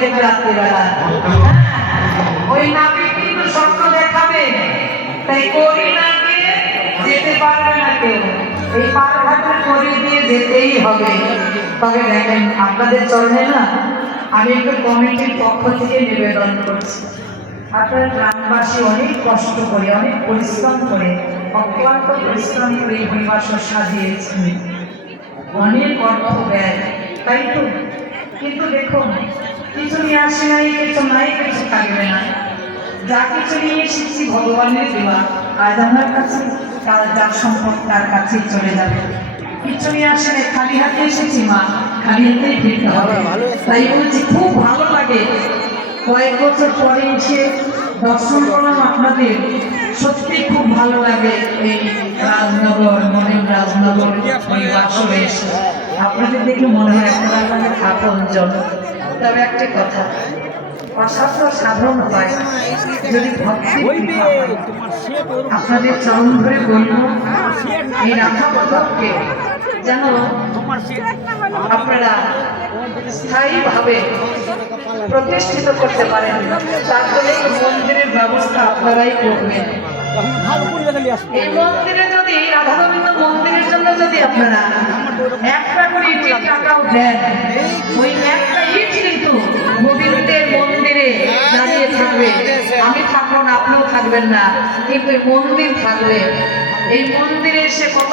দেব রাত্রিবেলা। ওই নাবিক কিন্তু স্বপ্ন দেখাবে, তাই করি না দিয়ে যেতে পারবে না কেউ। এই পারঘাটের করি দিয়ে যেতেই হবে। তবে দেখেন আপনাদের চরণে না আমি একটু কমিটির পক্ষ থেকে নিবেদন করছি, আপনার গ্রামবাসী অনেক কষ্ট করে অনেক পরিশ্রম করে অক্লান্ত পরিশ্রম করে এই হরিবাসর সাজিয়েছেন, অনেক অর্থ ব্যয়, তাই তো? কিন্তু দেখুন কিছু নিয়ে আসে নাই, কিছু নাই, কিছু থাকবে না। যা কিছু নিয়ে এসেছি ভগবানের দেওয়া, আজ আমার কাছে কাল যার সম্পদ তার কাছেই চলে যাবে। কিছু নিয়ে আসে নাই, খালি হাতে এসেছি মা, খালি হাতেই ফিরতে হবে। তাই বলছি খুব ভালো লাগে কয়েক বছর পরে এসে দর্শন করলাম আপনাদের, সত্যি খুব ভালো লাগে। এই রাজনগর মনের রাজনগর এই বাসরে এসে আপনাদের দেখে মনে হয় আপনাদের আপনজন। তবে একটা কথা, অসাধ্য সাধন হয় যদি ভক্তি আপনাদের চরণ ধরে বলব এই রাধা পদকে যেন আপনারা স্থায়ীভাবে প্রতিষ্ঠিত করতে পারেন। তার জন্য মন্দিরের ব্যবস্থা আপনারাই করবেন। এই মন্দিরে যদি রাধা গোবিন্দ মন্দিরের জন্য যদি আপনারা একটা করে ইটের টাকাও দেন, ওই একটা ইট কিন্তু গোবিন্দের মন্দিরে দাঁড়িয়ে থাকবে। আমি থাকবো না, আপনিও থাকবেন না, কিন্তু এই মন্দির থাকবে। এই মন্দিরে এসে কত